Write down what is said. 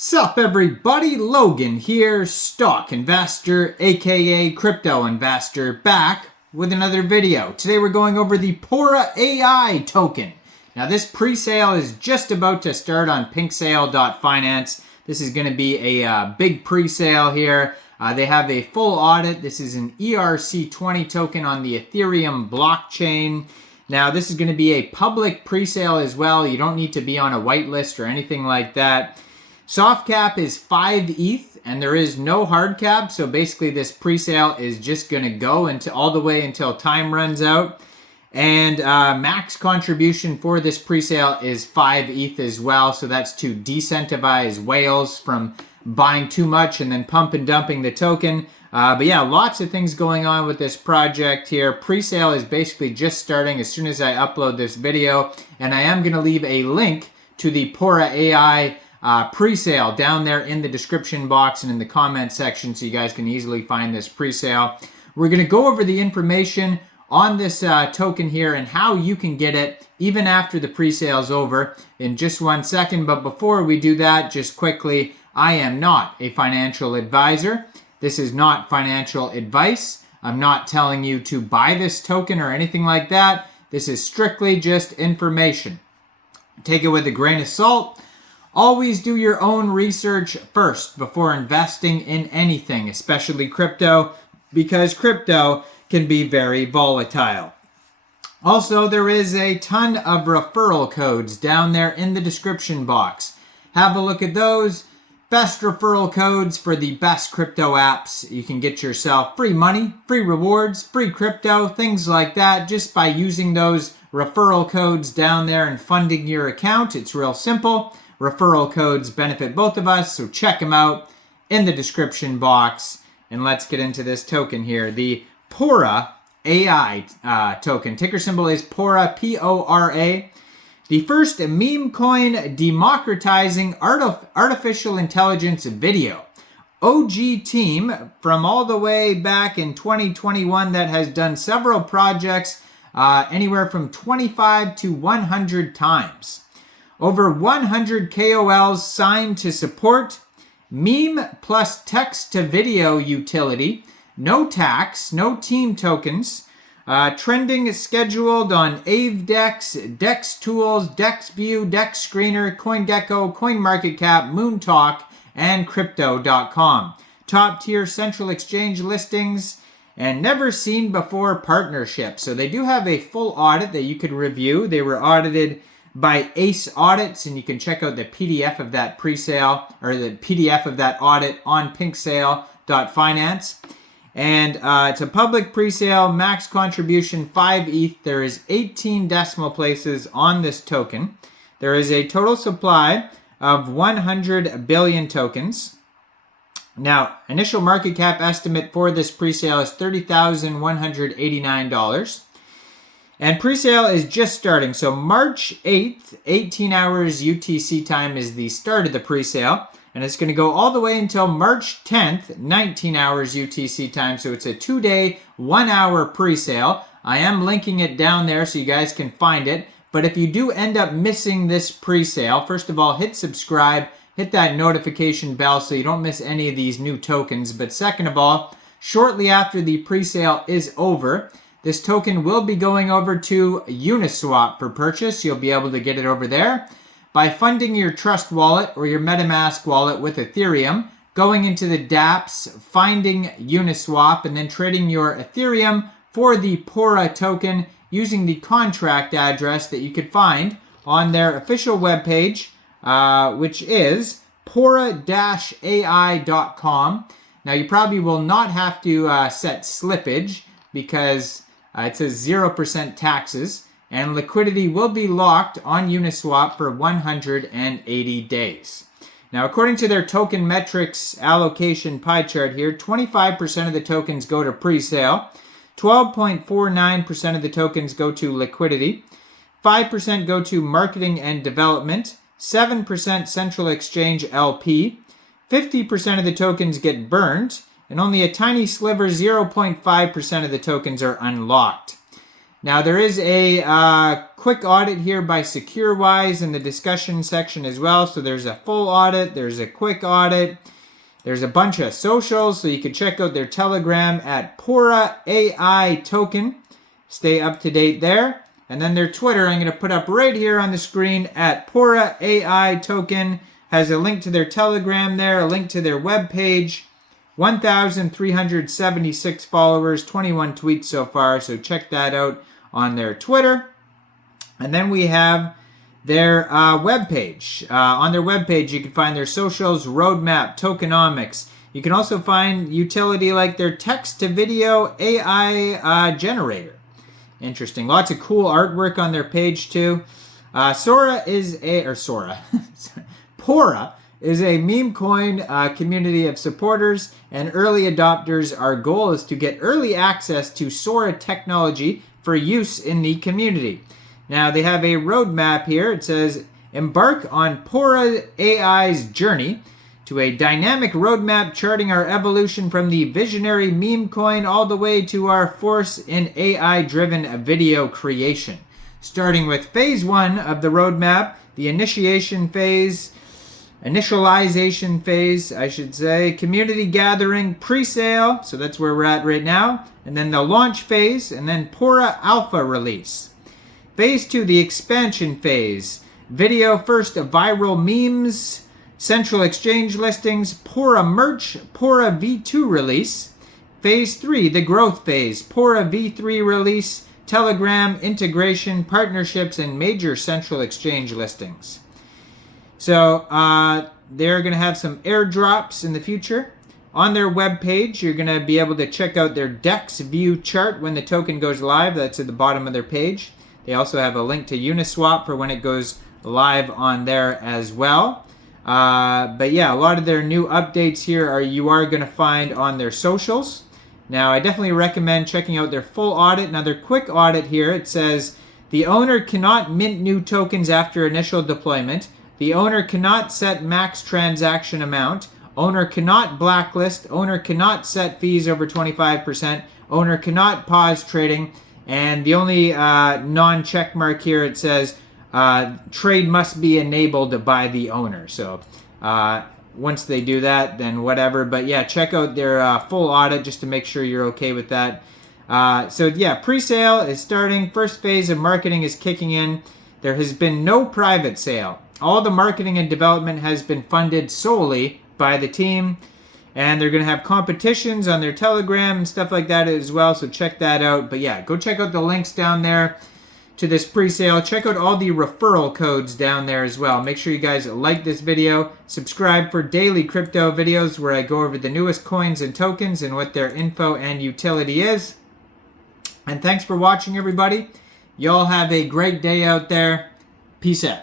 Sup everybody, Logan here, stock investor aka crypto investor, back with another video. Today we're going over the Pora AI token. Now this pre-sale is just about to start on pinksale.finance. This is going to be a big pre-sale here. They have a full audit. This is an ERC20 token on the Ethereum blockchain. Now this is going to be a public pre-sale as well. You don't need to be on a whitelist or anything like that. Soft cap is 5 ETH and there is no hard cap. So basically this pre-sale is just going to go into all the way until time runs out. And max contribution for this pre-sale is 5 ETH as well. So that's to decentivize whales from buying too much and then pump and dumping the token. But yeah, lots of things going on with this project here. Pre-sale is basically just starting as soon as I upload this video. And I am going to leave a link to the Pora AI pre-sale down there in the description box and in the comment section so you guys can easily find this pre-sale. We're going to go over the information on this token here and how you can get it even after the pre-sale is over in just 1 second. But before we do that, just quickly, I am not a financial advisor. This is not financial advice. I'm not telling you to buy this token or anything like that. This is strictly just information. Take it with a grain of salt. Always do your own research first before investing in anything, especially crypto, because crypto can be very volatile. Also, there is a ton of referral codes down there in the description box. Have a look at those. Best referral codes for the best crypto apps. You can get yourself free money, free rewards, free crypto, things like that just by using those referral codes down there and funding your account. It's real simple. Referral codes benefit both of us, so check them out in the description box. And let's get into this token here. The Pora AI token. Ticker symbol is Pora, P-O-R-A. The first meme coin democratizing artificial intelligence video. OG team from all the way back in 2021 that has done several projects anywhere from 25 to 100 times. Over 100 KOLs signed to support. Meme plus text to video utility. No tax, no team tokens. Trending is scheduled on AveDex, DexTools, DexView, DexScreener, CoinGecko, CoinMarketCap, MoonTalk, and Crypto.com. Top tier central exchange listings and never seen before partnerships. So they do have a full audit that you could review. They were audited by Ace Audits, and you can check out the PDF of that pre-sale or the PDF of that audit on pinksale.finance. And it's a public pre-sale, max contribution 5 ETH. There is 18 decimal places on this token. There is a total supply of 100 billion tokens. Now, initial market cap estimate for this pre-sale is $30,189. And pre-sale is just starting. So March 8th, 18 hours UTC time is the start of the pre-sale. And it's going to go all the way until March 10th, 19 hours UTC time. So it's a 2-day, 1-hour pre-sale. I am linking it down there so you guys can find it. But if you do end up missing this pre-sale, first of all, hit subscribe. Hit that notification bell so you don't miss any of these new tokens. But second of all, shortly after the pre-sale is over, this token will be going over to Uniswap for purchase. You'll be able to get it over there by funding your Trust wallet or your MetaMask wallet with Ethereum, going into the dApps, finding Uniswap, and then trading your Ethereum for the Pora token using the contract address that you could find on their official webpage, which is pora-ai.com. Now, you probably will not have to set slippage because it says 0% taxes, and liquidity will be locked on Uniswap for 180 days. Now, according to their token metrics allocation pie chart here, 25% of the tokens go to pre-sale, 12.49% of the tokens go to liquidity, 5% go to marketing and development, 7% central exchange LP, 50% of the tokens get burned, and only a tiny sliver, 0.5% of the tokens are unlocked. Now, there is a quick audit here by SecureWise in the discussion section as well. So there's a full audit, there's a quick audit, there's a bunch of socials, so you can check out their Telegram at Pora AI Token. Stay up to date there. And then their Twitter, I'm going to put up right here on the screen at Pora AI Token. Has a link to their Telegram there, a link to their webpage. 1,376 followers, 21 tweets so far, so check that out on their Twitter. And then we have their webpage. On their webpage, you can find their socials, roadmap, tokenomics. You can also find utility like their text-to-video AI generator. Interesting. Lots of cool artwork on their page, too. Pora is a meme coin community of supporters and early adopters. Our goal is to get early access to Sora technology for use in the community. Now, they have a roadmap here. It says, embark on Pora AI's journey to a dynamic roadmap charting our evolution from the visionary meme coin all the way to our force in AI-driven video creation. Starting with phase 1 of the roadmap, the initialization phase, I should say, community gathering, pre-sale, so that's where we're at right now, and then the launch phase, and then Pora Alpha release. Phase 2, the expansion phase, video first viral memes, central exchange listings, Pora merch, Pora V2 release. Phase 3, the growth phase, Pora V3 release, Telegram integration, partnerships, and major central exchange listings. So they're going to have some airdrops in the future. On their webpage, you're going to be able to check out their DEX view chart when the token goes live. That's at the bottom of their page. They also have a link to Uniswap for when it goes live on there as well. But yeah, a lot of their new updates here you are going to find on their socials. Now, I definitely recommend checking out their full audit. Now, their quick audit here, it says, the owner cannot mint new tokens after initial deployment. The owner cannot set max transaction amount. Owner cannot blacklist. Owner cannot set fees over 25%. Owner cannot pause trading. And the only non-check mark here, it says, trade must be enabled by the owner. So once they do that, then whatever. But yeah, check out their full audit just to make sure you're okay with that. So yeah, pre-sale is starting. First phase of marketing is kicking in. There has been no private sale. All the marketing and development has been funded solely by the team. And they're going to have competitions on their Telegram and stuff like that as well. So check that out. But yeah, go check out the links down there to this pre-sale. Check out all the referral codes down there as well. Make sure you guys like this video. Subscribe for daily crypto videos where I go over the newest coins and tokens and what their info and utility is. And thanks for watching, everybody. Y'all have a great day out there. Peace out.